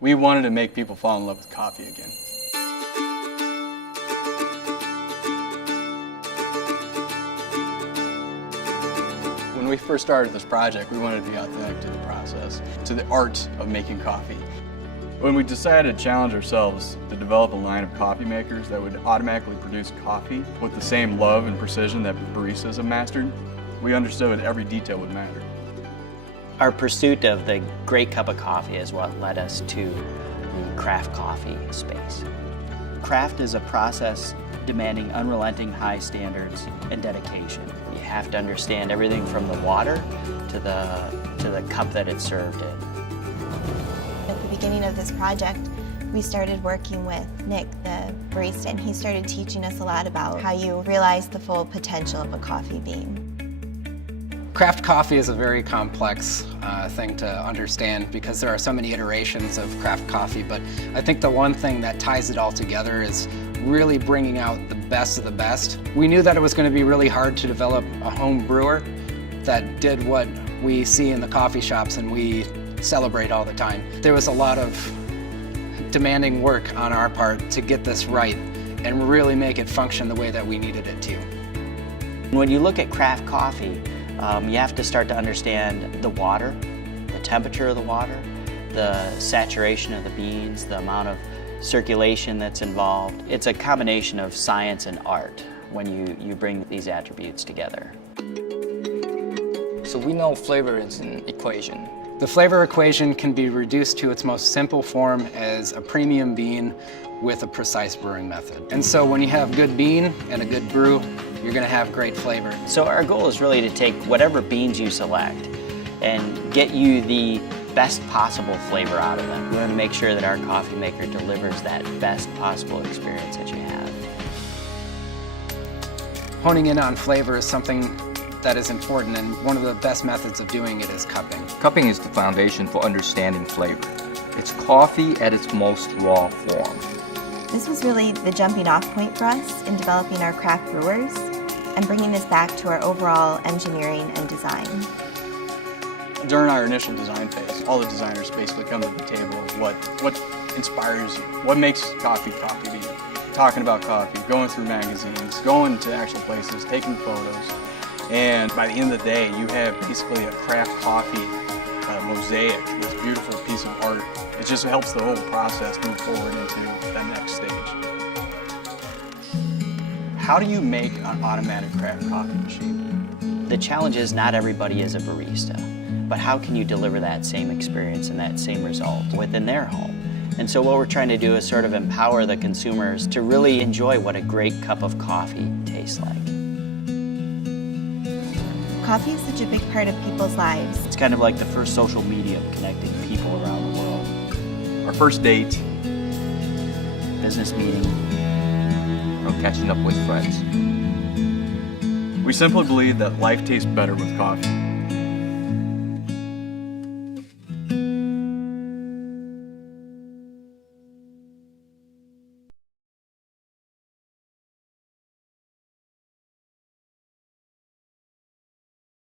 We wanted to make people fall in love with coffee again. When we first started this project, we wanted to be authentic to the process, to the art of making coffee. When we decided to challenge ourselves to develop a line of coffee makers that would automatically produce coffee with the same love and precision that baristas have mastered, we understood every detail would matter. Our pursuit of the great cup of coffee is what led us to the craft coffee space. Craft is a process demanding unrelenting high standards and dedication. You have to understand everything from the water to the cup that it's served in. At the beginning of this project, we started working with Nick, the barista, and he started teaching us a lot about how you realize the full potential of a coffee bean. Craft coffee is a very complex thing to understand because there are so many iterations of craft coffee, but I think the one thing that ties it all together is really bringing out the best of the best. We knew that it was going to be really hard to develop a home brewer that did what we see in the coffee shops and we celebrate all the time. There was a lot of demanding work on our part to get this right and really make it function the way that we needed it to. When you look at craft coffee, you have to start to understand the water, the temperature of the water, the saturation of the beans, the amount of circulation that's involved. It's a combination of science and art when you bring these attributes together. So we know flavor is an equation. The flavor equation can be reduced to its most simple form as a premium bean with a precise brewing method. And so when you have good bean and a good brew, you're going to have great flavor. So our goal is really to take whatever beans you select and get you the best possible flavor out of them. We want to make sure that our coffee maker delivers that best possible experience that you have. Honing in on flavor is something that is important, and one of the best methods of doing it is cupping. Cupping is the foundation for understanding flavor. It's coffee at its most raw form. This was really the jumping off point for us in developing our craft brewers and bringing this back to our overall engineering and design. During our initial design phase, all the designers basically come to the table of what inspires you, what makes coffee to you. Talking about coffee, going through magazines, going to actual places, taking photos, and by the end of the day, you have basically a craft coffee mosaic, this beautiful piece of art. It just helps the whole process move forward into that next stage. How do you make an automatic craft coffee machine? The challenge is not everybody is a barista, but how can you deliver that same experience and that same result within their home? And so what we're trying to do is sort of empower the consumers to really enjoy what a great cup of coffee tastes like. Coffee is such a big part of people's lives. It's kind of like the first social medium connecting people around the world. Our first date, Business meeting. Or catching up with friends. we simply believe that life tastes better with coffee.